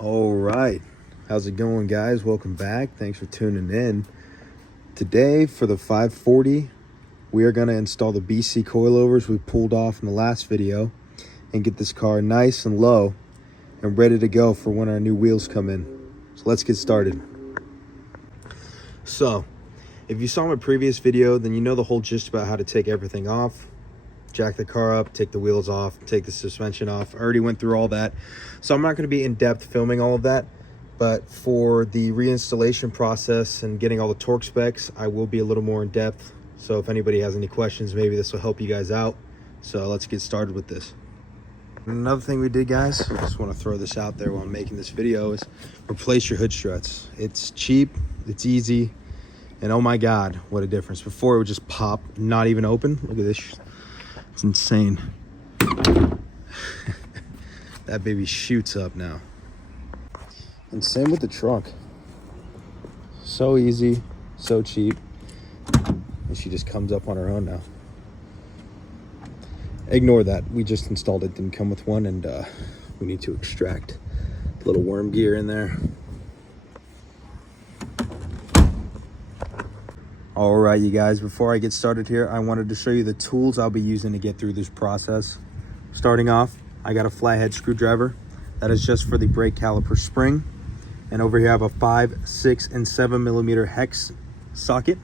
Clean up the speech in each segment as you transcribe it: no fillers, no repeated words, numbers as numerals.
All right, how's it going, guys? Welcome back. Thanks for tuning in. Today for the 540, we are going to install the BC coilovers we pulled off in the last video and get this car nice and low and ready to go for when our new wheels come in. So let's get started. So if you saw my previous video, then you know the whole gist about how to take everything off. Jack the car up, take the wheels off, take the suspension off. I already went through all that, so I'm not going to be in depth filming all of that, but for the reinstallation process and getting all the torque specs, I will be a little more in depth. So if anybody has any questions, maybe this will help you guys out. So let's get started with this. Another thing we did, guys, I just want to throw this out there while I'm making this video, is replace your hood struts. It's cheap, it's easy, and oh my god, what a difference. Before it would just pop, not even open. Look at this. It's insane. That baby shoots up now. And same with the trunk. So easy, so cheap. And she just comes up on her own now. Ignore that. We just installed it, didn't come with one, and we need to extract the little worm gear in there. All right, you guys, before I get started here, I wanted to show you the tools I'll be using to get through this process. Starting off, I got a flathead screwdriver. That is just for the brake caliper spring. And over here I have a 5, 6, and 7 millimeter hex socket.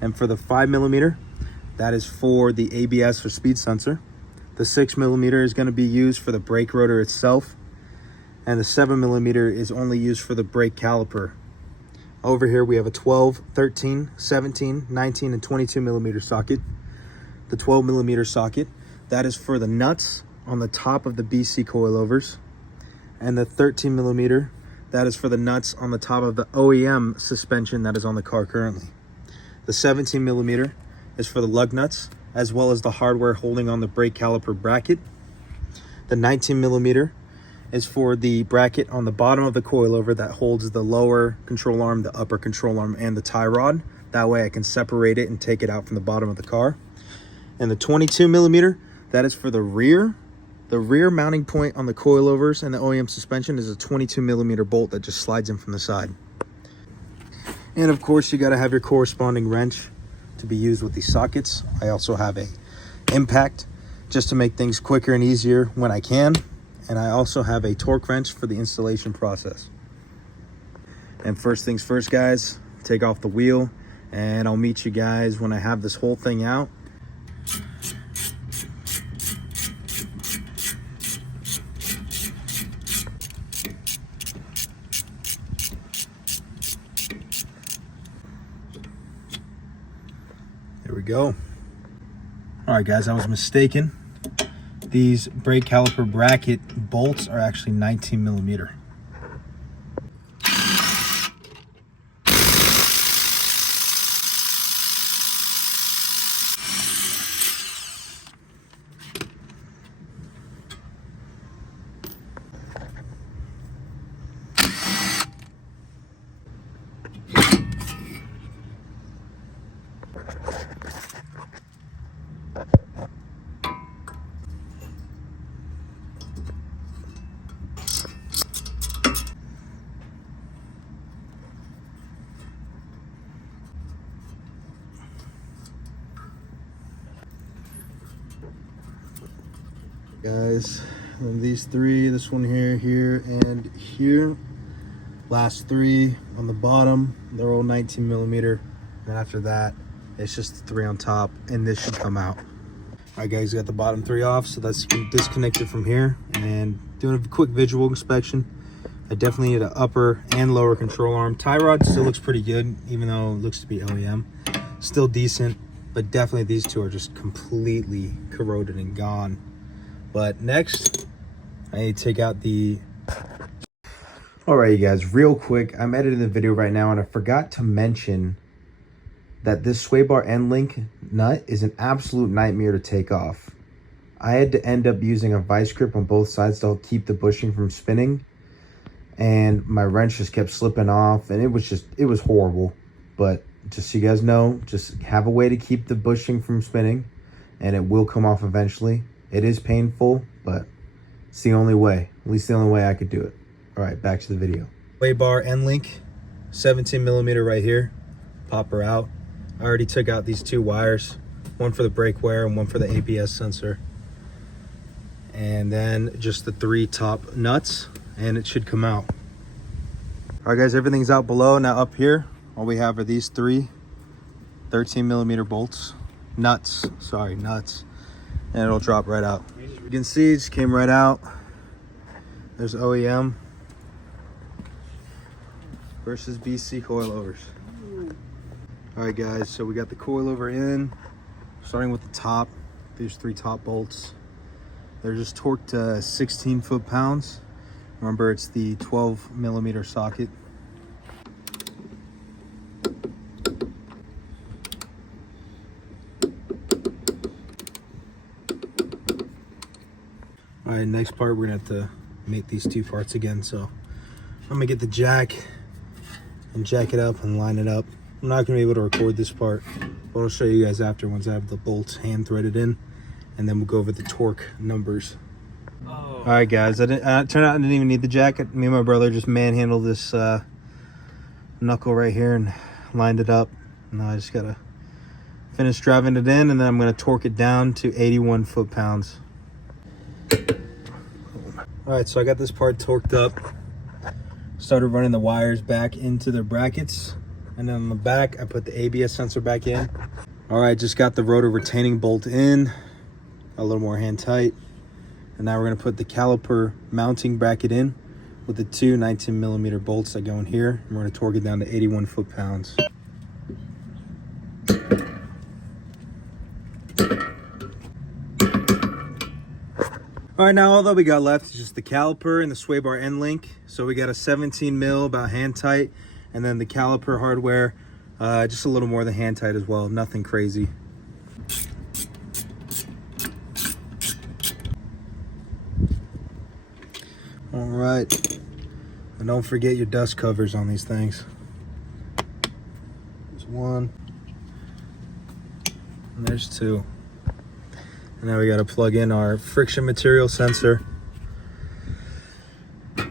And for the 5 millimeter, that is for the ABS or speed sensor. The 6 millimeter is going to be used for the brake rotor itself. And the 7 millimeter is only used for the brake caliper. Over here we have a 12, 13, 17, 19, and 22 millimeter socket. The 12 millimeter socket, that is for the nuts on the top of the BC coilovers. And the 13 millimeter, that is for the nuts on the top of the OEM suspension that is on the car currently. The 17 millimeter is for the lug nuts, as well as the hardware holding on the brake caliper bracket. The 19 millimeter is for the bracket on the bottom of the coilover that holds the lower control arm, the upper control arm, and the tie rod. That way I can separate it and take it out from the bottom of the car. And the 22 millimeter, that is for the rear. The rear mounting point on the coilovers and the OEM suspension is a 22 millimeter bolt that just slides in from the side. And of course, you got to have your corresponding wrench to be used with these sockets. I also have a impact just to make things quicker and easier when I can. And I also have a torque wrench for the installation process. And first things first, guys, take off the wheel, and I'll meet you guys when I have this whole thing out. There we go. All right, guys, I was mistaken. These brake caliper bracket bolts are actually 19 millimeter. Guys, and these three, this one here, here, and here, last three on the bottom, they're all 19 millimeter, and after that it's just the three on top, and this should come out. All right, guys, got the bottom three off, so that's disconnected from here. And doing a quick visual inspection, I definitely need an upper and lower control arm. Tie rod still looks pretty good, even though it looks to be OEM. Still decent, but definitely these two are just completely corroded and gone. But next, I need to take out the... All right, you guys, real quick, I'm editing the video right now, and I forgot to mention that this sway bar end link nut is an absolute nightmare to take off. I had to end up using a vice grip on both sides to help keep the bushing from spinning, and my wrench just kept slipping off, and it was horrible. But just so you guys know, just have a way to keep the bushing from spinning, and it will come off eventually. It is painful, but it's the only way, at least the only way I could do it. All right, back to the video. Sway bar end link, 17 millimeter right here. Pop her out. I already took out these two wires, one for the brake wear and one for the ABS sensor. And then just the 3 top nuts, and it should come out. All right, guys, everything's out below. Now up here, all we have are these 3 13 millimeter bolts, nuts, and it'll drop right out. You can see it just came right out. There's OEM versus BC coilovers. All right, guys, so we got the coilover in, starting with the top. These 3 top bolts. They're just torqued to 16 foot-pounds. Remember, it's the 12 millimeter socket. All right, next part, we're gonna have to make these 2 parts again. So I'm gonna get the jack and jack it up and line it up. I'm not gonna be able to record this part, but I'll show you guys after once I have the bolts hand threaded in, and then we'll go over the torque numbers. All right, guys, turned out I didn't even need the jack. Me and my brother just manhandled this knuckle right here and lined it up. Now I just gotta finish driving it in, and then I'm gonna torque it down to 81 foot-pounds. All right, so I got this part torqued up. Started running the wires back into their brackets, and then on the back I put the ABS sensor back in. All right, just got the rotor retaining bolt in, a little more hand tight, and now we're gonna put the caliper mounting bracket in with the 2 19 millimeter bolts that go in here, and we're gonna torque it down to 81 foot-pounds. All right, now all that we got left is just the caliper and the sway bar end link. So we got a 17 mil, about hand tight, and then the caliper hardware, just a little more than hand tight as well, nothing crazy. All right, and don't forget your dust covers on these things. There's 1, and there's 2. And now we got to plug in our friction material sensor.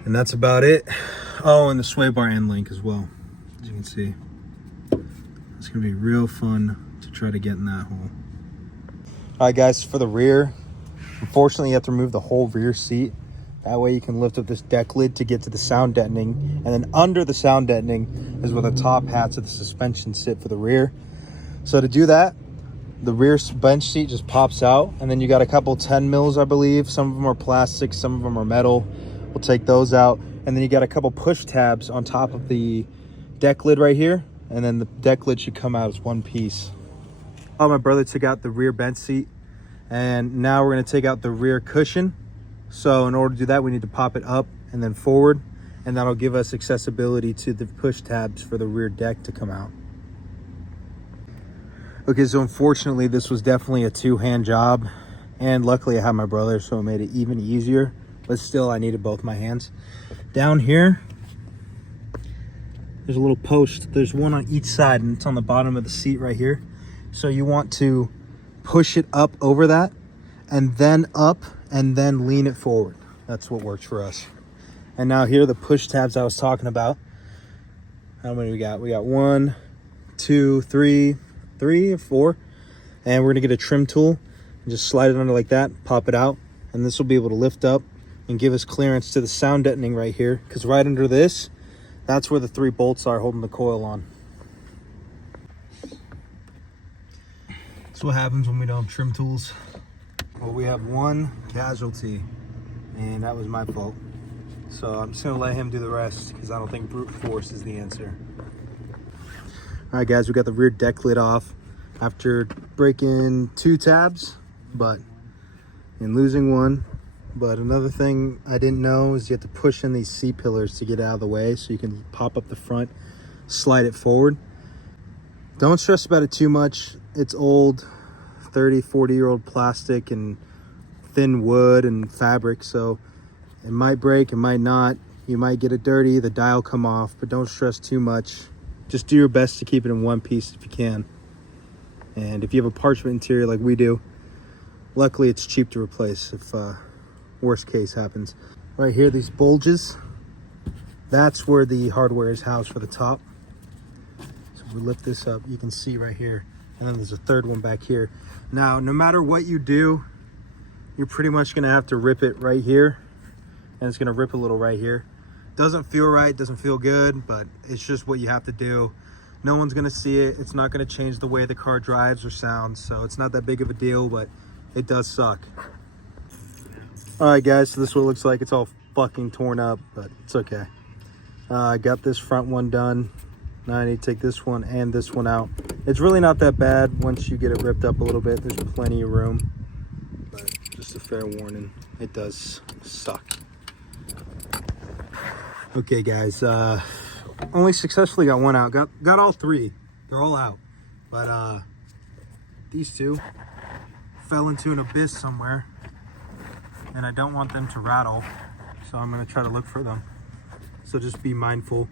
And that's about it. Oh, and the sway bar end link as well. As you can see, it's going to be real fun to try to get in that hole. All right, guys, for the rear, unfortunately, you have to remove the whole rear seat. That way you can lift up this deck lid to get to the sound deadening. And then under the sound deadening is where the top hats of the suspension sit for the rear. So to do that, the rear bench seat just pops out, and then you got a couple 10 mils, I believe. Some of them are plastic, some of them are metal. We'll take those out. And then you got a couple push tabs on top of the deck lid right here, and then the deck lid should come out as one piece. Oh, my brother took out the rear bench seat, and now we're gonna take out the rear cushion. So in order to do that, we need to pop it up and then forward, and that'll give us accessibility to the push tabs for the rear deck to come out. Okay, so unfortunately, this was definitely a 2-hand job, and luckily I had my brother, so it made it even easier, but still I needed both my hands. Down here, there's a little post. There's one on each side, and it's on the bottom of the seat right here. So you want to push it up over that, and then up, and then lean it forward. That's what works for us. And now here are the push tabs I was talking about. How many we got? We got 1, 2, 3 or 4, and we're gonna get a trim tool and just slide it under like that, pop it out, and this will be able to lift up and give us clearance to the sound deadening right here, because right under this, that's where the 3 bolts are holding the coil on. That's what happens when we don't have trim tools. Well, we have 1 casualty, and that was my fault. So I'm just gonna let him do the rest, because I don't think brute force is the answer. All right, guys, we got the rear deck lid off after breaking 2 tabs, and losing 1. But another thing I didn't know is you have to push in these C-pillars to get out of the way, so you can pop up the front, slide it forward. Don't stress about it too much. It's old, 30, 40-year-old plastic and thin wood and fabric, so it might break, it might not. You might get it dirty, the dial come off, but don't stress too much. Just do your best to keep it in one piece if you can. And if you have a parchment interior like we do, luckily it's cheap to replace if worst case happens. Right here, these bulges, That's where the hardware is housed for the top. So we lift this up, you can see right here. And then there's a third one back here. Now, no matter what you do, you're pretty much gonna have to rip it right here. And it's gonna rip a little right here. Doesn't feel right, doesn't feel good, but it's just what you have to do. No one's gonna see it. It's not gonna change the way the car drives or sounds. So it's not that big of a deal, but it does suck. All right, guys, so this is what it looks like. It's all fucking torn up, but it's okay. I got this front one done. Now I need to take this one and this one out. It's really not that bad once you get it ripped up a little bit. There's plenty of room, but just a fair warning, it does suck. Okay, guys, only successfully got one out. Got all three. They're all out, but these two fell into an abyss somewhere, and I don't want them to rattle, so I'm gonna try to look for them. So just be mindful.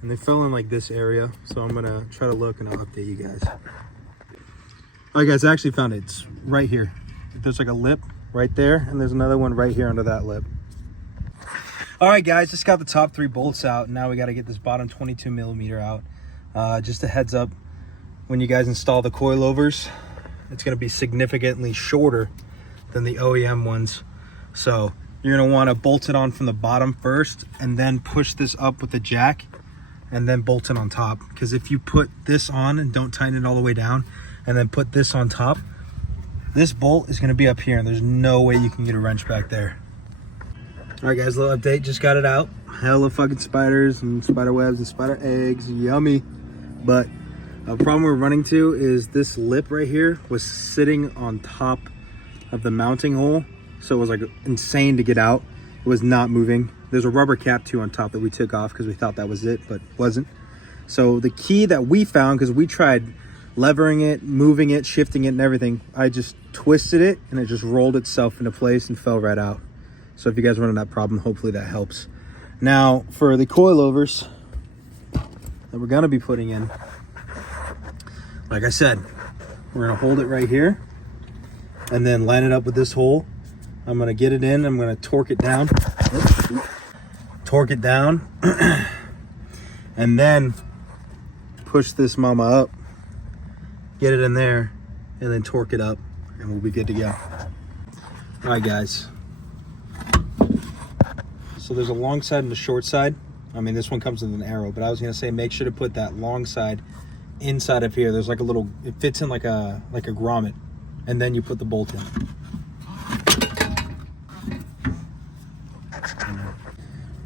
And they fell in like this area, so I'm gonna try to look and I'll update you guys. All right, guys, I actually found it. It's right here. There's like a lip right there, and there's another one right here under that lip. All right, guys, just got the top 3 bolts out. Now we got to get this bottom 22 millimeter out. Just a heads up, when you guys install the coilovers, it's going to be significantly shorter than the OEM ones. So you're going to want to bolt it on from the bottom first and then push this up with the jack and then bolt it on top. Because if you put this on and don't tighten it all the way down and then put this on top, this bolt is going to be up here and there's no way you can get a wrench back there. All right, guys, little update. Just got it out. Hella fucking spiders and spider webs and spider eggs. Yummy. But a problem we're running to is this lip right here was sitting on top of the mounting hole. So it was like insane to get out. It was not moving. There's a rubber cap too on top that we took off because we thought that was it, but it wasn't. So the key that we found, because we tried levering it, moving it, shifting it and everything, I just twisted it and it just rolled itself into place and fell right out. So if you guys run into that problem, hopefully that helps. Now for the coilovers that we're gonna be putting in, like I said, we're gonna hold it right here and then line it up with this hole. I'm gonna get it in, I'm gonna torque it down. Torque it down and then push this mama up, get it in there, and then torque it up and we'll be good to go. All right, guys. So there's a long side and a short side. I mean, this one comes with an arrow, but I was gonna say make sure to put that long side inside of here. There's like a little, it fits in like a grommet, and then you put the bolt in.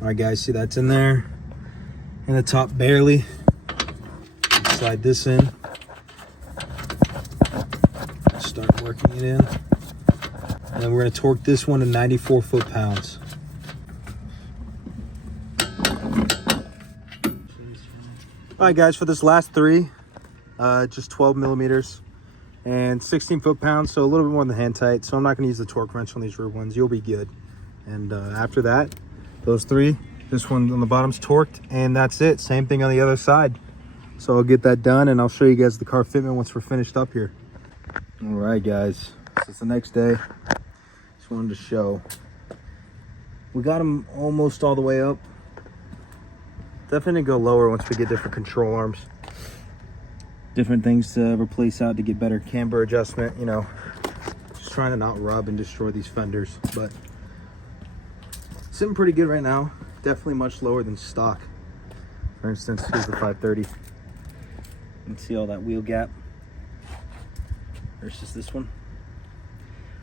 All right, guys, see that's in there, and the top barely. Slide this in. Start working it in, and then we're gonna torque this one to 94 foot-pounds. All right, guys, for this last 3, just 12 millimeters and 16 foot-pounds, so a little bit more than hand tight. So I'm not gonna use the torque wrench on these rear ones. You'll be good. And after that, those 3, this one on the bottom's torqued, and that's it. Same thing on the other side. So I'll get that done and I'll show you guys the car fitment once we're finished up here. All right, guys, so it's the next day. Just wanted to show. We got them almost all the way up. Definitely go lower once we get different control arms. Different things to replace out to get better camber adjustment, you know. Just trying to not rub and destroy these fenders, but sitting pretty good right now. Definitely much lower than stock. For instance, here's the 530. You can see all that wheel gap versus this one.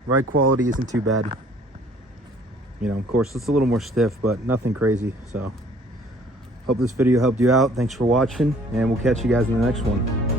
Ride quality isn't too bad. You know, of course, it's a little more stiff, but nothing crazy, so. Hope this video helped you out. Thanks for watching, and we'll catch you guys in the next one.